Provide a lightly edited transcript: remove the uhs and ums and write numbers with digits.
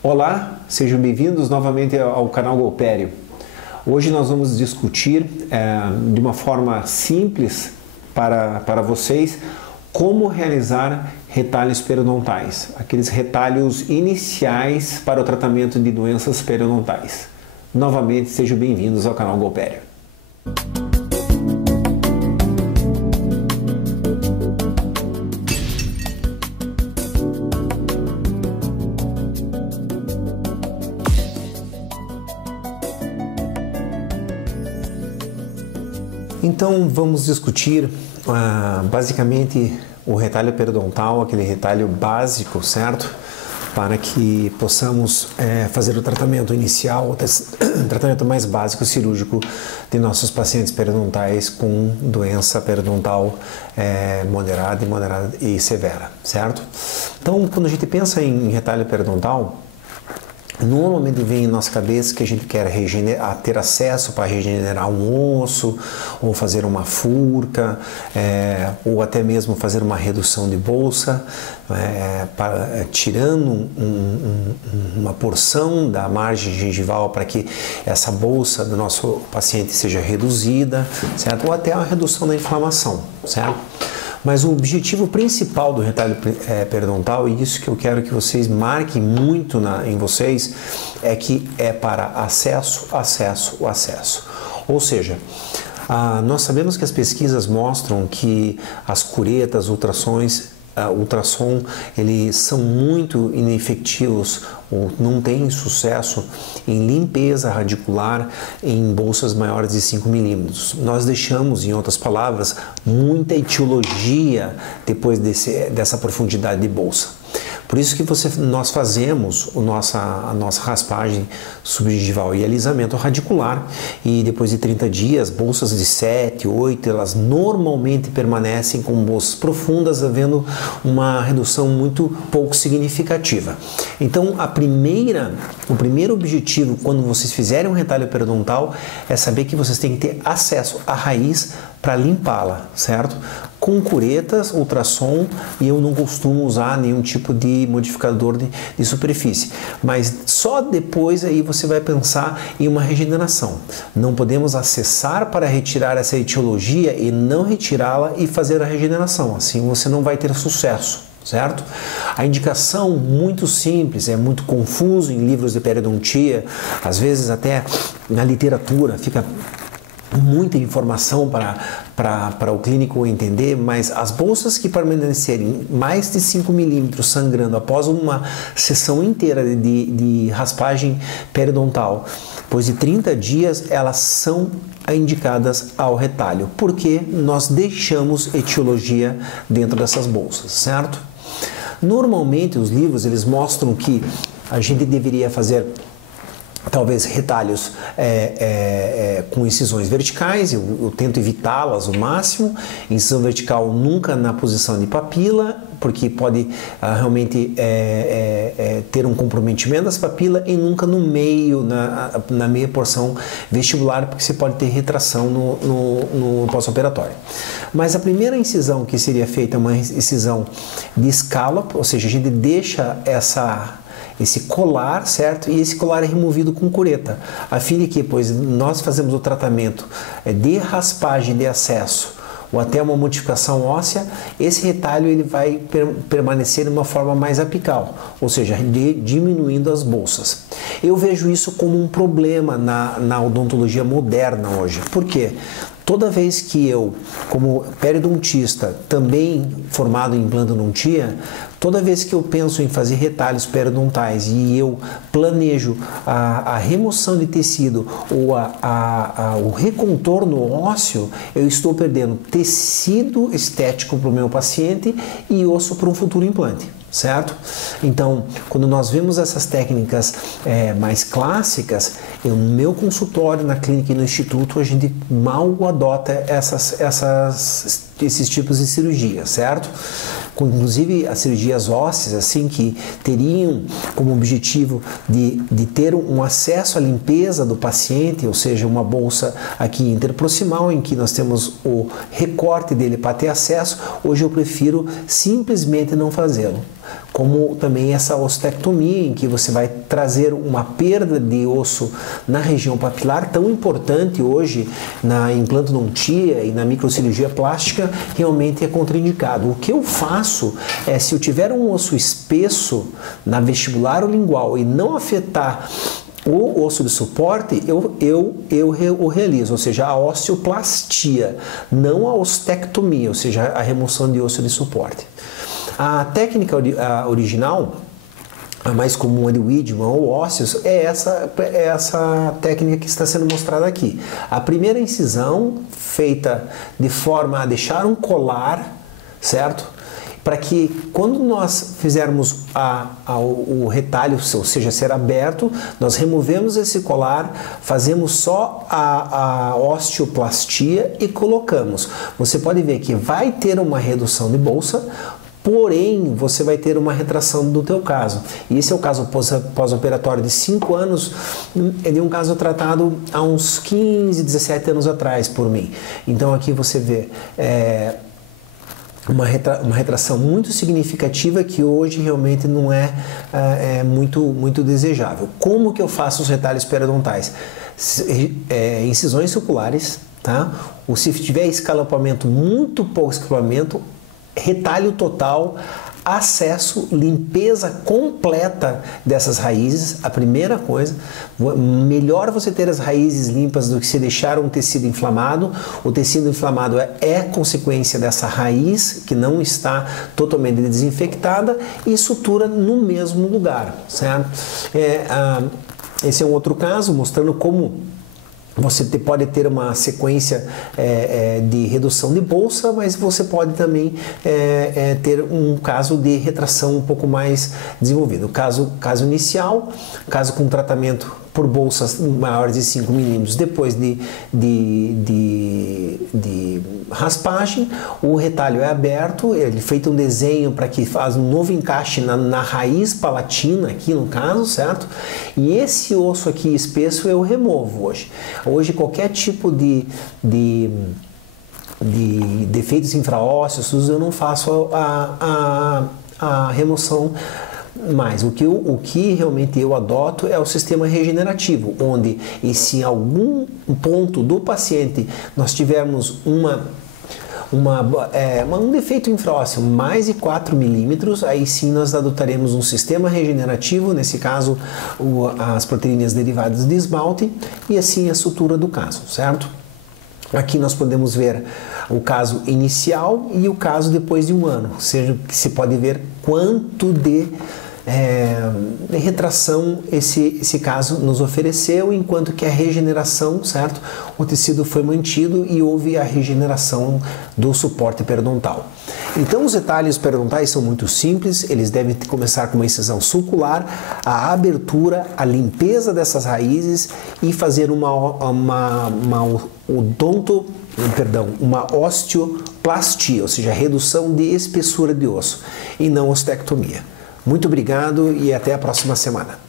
Olá, sejam bem-vindos novamente ao canal Golpério. Hoje nós vamos discutir de uma forma simples para vocês como realizar retalhos periodontais, aqueles retalhos iniciais para o tratamento de doenças periodontais. Novamente, sejam bem-vindos ao canal Golpério. Então vamos discutir basicamente o retalho periodontal, aquele retalho básico, certo? Para que possamos fazer o tratamento inicial, o tratamento mais básico cirúrgico de nossos pacientes periodontais com doença periodontal moderada e severa, certo? Então, quando a gente pensa em retalho periodontal, normalmente vem em nossa cabeça que a gente quer ter acesso para regenerar um osso, ou fazer uma furca, ou até mesmo fazer uma redução de bolsa, tirando uma porção da margem gengival para que essa bolsa do nosso paciente seja reduzida, certo? Ou até a redução da inflamação, certo? Mas o objetivo principal do retalho periodontal, e isso que eu quero que vocês marquem muito em vocês, é que é para acesso. Ou seja, nós sabemos que as pesquisas mostram que as curetas, ultrassom, eles são muito inefetivos ou não têm sucesso em limpeza radicular em bolsas maiores de 5 milímetros. Nós deixamos, em outras palavras, muita etiologia depois dessa profundidade de bolsa. Por isso que nós fazemos a nossa raspagem subgengival e alisamento radicular, e depois de 30 dias, bolsas de 7, 8, elas normalmente permanecem com bolsas profundas, havendo uma redução muito pouco significativa. Então, o primeiro objetivo quando vocês fizerem um retalho periodontal é saber que vocês têm que ter acesso à raiz para limpá-la, certo? Com curetas, ultrassom, e eu não costumo usar nenhum tipo de modificador de superfície, mas só depois aí você vai pensar em uma regeneração. Não podemos acessar para retirar essa etiologia e não retirá-la e fazer a regeneração, assim você não vai ter sucesso, certo? A indicação muito simples, é muito confuso em livros de periodontia, às vezes até na literatura fica muita informação para o clínico entender, mas as bolsas que permanecerem mais de 5 milímetros sangrando após uma sessão inteira de raspagem periodontal, depois de 30 dias, elas são indicadas ao retalho, porque nós deixamos etiologia dentro dessas bolsas, certo? Normalmente os livros eles mostram que a gente deveria fazer talvez retalhos com incisões verticais, eu tento evitá-las ao máximo. Incisão vertical nunca na posição de papila, porque pode realmente ter um comprometimento das papilas, e nunca no meio, na meia porção vestibular, porque você pode ter retração no pós-operatório. Mas a primeira incisão que seria feita é uma incisão de scallop, ou seja, a gente deixa esse colar, certo? E esse colar é removido com cureta, a fim de que, pois nós fazemos o tratamento de raspagem de acesso ou até uma modificação óssea, esse retalho ele vai permanecer de uma forma mais apical, ou seja, diminuindo as bolsas. Eu vejo isso como um problema na odontologia moderna hoje. Por quê? Toda vez que eu, como periodontista, também formado em implantodontia, toda vez que eu penso em fazer retalhos periodontais e eu planejo a remoção de tecido ou o recontorno ósseo, eu estou perdendo tecido estético para o meu paciente e osso para um futuro implante, certo? Então, quando nós vemos essas técnicas mais clássicas, no meu consultório, na clínica e no instituto, a gente mal adota esses tipos de cirurgia, certo? Inclusive as cirurgias ósseas, assim, que teriam como objetivo de ter um acesso à limpeza do paciente, ou seja, uma bolsa aqui interproximal em que nós temos o recorte dele para ter acesso, hoje eu prefiro simplesmente não fazê-lo. como também essa ostectomia, em que você vai trazer uma perda de osso na região papilar, tão importante hoje na implantodontia e na microcirurgia plástica, realmente é contraindicado. O que eu faço é, se eu tiver um osso espesso na vestibular ou lingual e não afetar o osso de suporte, eu realizo, ou seja, a osteoplastia, não a ostectomia, ou seja, a remoção de osso de suporte. A técnica original, a mais comum, a de Wiedemann ou ósseos, é essa técnica que está sendo mostrada aqui. A primeira incisão, feita de forma a deixar um colar, certo? Para que quando nós fizermos o retalho, ou seja, ser aberto, nós removemos esse colar, fazemos só a osteoplastia e colocamos. Você pode ver que vai ter uma redução de bolsa, porém você vai ter uma retração do teu caso. E esse é o caso pós-operatório de 5 anos, é um caso tratado há uns 15, 17 anos atrás por mim. Então aqui você vê uma retração muito significativa que hoje realmente não é, muito desejável. Como que eu faço os retalhos periodontais? Incisões circulares, tá? Ou se tiver escalopamento, muito pouco escalopamento, retalho total, acesso, limpeza completa dessas raízes. A primeira coisa, melhor você ter as raízes limpas do que se deixar um tecido inflamado. O tecido inflamado é consequência dessa raiz que não está totalmente desinfectada e sutura no mesmo lugar, certo? Esse é um outro caso mostrando como você pode ter uma sequência de redução de bolsa, mas você pode também ter um caso de retração um pouco mais desenvolvido. Caso inicial, caso com tratamento por bolsas maiores de 5 milímetros, depois de raspagem, o retalho é aberto, ele é feito um desenho para que faz um novo encaixe na raiz palatina, aqui no caso, certo? E esse osso aqui espesso eu removo hoje. Hoje qualquer tipo de defeitos infraósseos eu não faço a remoção. Mas o que realmente eu adoto é o sistema regenerativo, onde e se em algum ponto do paciente nós tivermos um defeito infraósseo mais de 4 milímetros, aí sim nós adotaremos um sistema regenerativo, nesse caso as proteínas derivadas de esmalte, e assim a sutura do caso, certo? Aqui nós podemos ver o caso inicial e o caso depois de 1 ano, ou seja, que se pode ver quanto de retração esse caso nos ofereceu, enquanto que a regeneração, certo? O tecido foi mantido e houve a regeneração do suporte periodontal. Então os retalhos periodontais são muito simples, eles devem começar com uma incisão sulcular, a abertura, a limpeza dessas raízes e fazer uma osteoplastia, ou seja, redução de espessura de osso e não ostectomia. Muito obrigado e até a próxima semana.